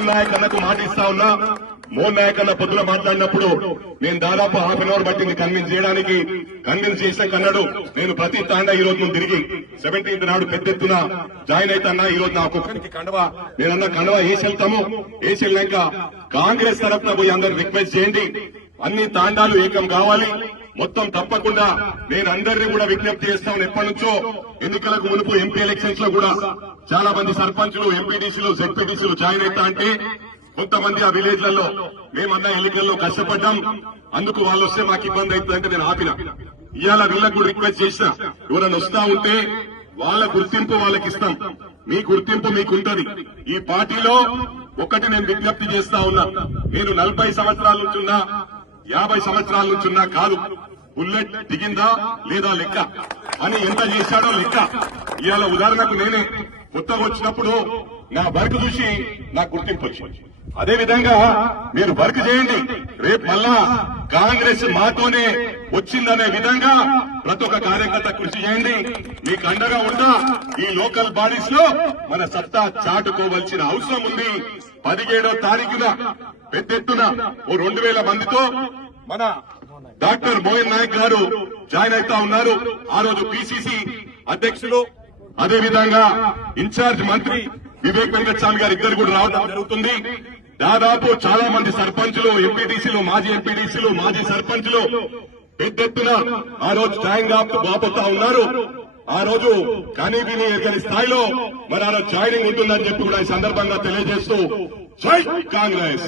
మోహన్ నాయక్ అన్నకు మాట ఇస్తా ఉన్నా. మోహన్ నాయక్ అన్న పొద్దున మాట్లాడినప్పుడు నేను దాదాపు హాఫ్ అన్ అవర్ పట్టింది కన్విన్స్ చేయడానికి. కన్విన్స్ చేసే కన్నాడు నేను ప్రతి తాండా ఈ రోజు నువ్వు తిరిగి 17th నాడు పెద్ద ఎత్తున జాయిన్ అవుతాన్నా. ఈ రోజు నా ఒక్కొక్కరికి కండవా నేనన్నా కండవా వేసి వెళ్తాము. వేసి వెళ్ళాక కాంగ్రెస్ తరఫున పోయి అందరు రిక్వెస్ట్ చేయండి, అన్ని తాండాలు ఏకం కావాలి. మొత్తం తప్పకుండా నేను అందరినీ కూడా విజ్ఞప్తి చేస్తాను. ఎప్పటి నుంచో ఎన్నికలకు మునుపు ఎంపీ ఎలక్షన్స్ లో కూడా చాలా మంది సర్పంచులు, ఎంపీడీసీలు, జెడ్పీటీసీలు జాయిన్ అవుతా అంటే కొంతమంది ఆ విలేజ్లలో మేమన్నా ఎన్నికల్లో కష్టపడ్డాం, అందుకు వాళ్ళు వస్తే మాకు ఇబ్బంది అవుతుందంటే నేను ఆపిన. ఇవాళ వీళ్ళకు రిక్వెస్ట్ చేసిన, ఎవరైనా వస్తా ఉంటే వాళ్ళ గుర్తింపు వాళ్ళకి ఇస్తాం. మీ గుర్తింపు మీకుంటది. ఈ పార్టీలో ఒకటి నేను విజ్ఞప్తి చేస్తా ఉన్నా, నేను 40 సంవత్సరాల నుంచున్నా, 50 సంవత్సరాల నుంచున్నా కాదు. బుల్లెట్ దిగిందా లేదా లెక్క అని ఎంత చేశాడో లెక్క. ఇవాళ ఉదాహరణకు నేనే కొత్తగా వచ్చినప్పుడు నా వర్క్ చూసి నాకు గుర్తింపు వచ్చింది. అదే విధంగా మీరు వర్క్ చేయండి. రేపు మళ్ళా కాంగ్రెస్ మాతోనే వచ్చిందనే విధంగా ప్రతి ఒక్క కార్యకర్త కృషి చేయండి. మీకు అండగా ఉంటా. ఈ లోకల్ బాడీస్ లో మన సత్తా చాటుకోవాల్సిన అవసరం ఉంది. 17వ తారీఖున పెద్ద ఎత్తున ఓ 2000 మందితో మన డాక్టర్ మోహన్ నాయక్ గారు జాయిన్ అవుతా ఉన్నారు. ఆ రోజు పిసిసి అధ్యక్షులు, అదేవిధంగా ఇన్ఛార్జ్ మంత్రి వివేక్ వెంకటస్వామి గారు ఇద్దరు కూడా రావడం జరుగుతుంది. దాదాపు చాలా మంది సర్పంచులు, ఎంపీటీసీలు, మాజీ ఎంపీటీసీలు, మాజీ సర్పంచులు పెద్ద ఎత్తున ఆ రోజు జాయిన్ కాబోతా ఉన్నారు. ఆ రోజు కనీ విని ఎరగని స్థాయిలో మరి ఆ రోజు జాయినింగ్ ఉంటుందని చెప్పి కూడా ఈ సందర్భంగా తెలియజేస్తూ జై కాంగ్రెస్.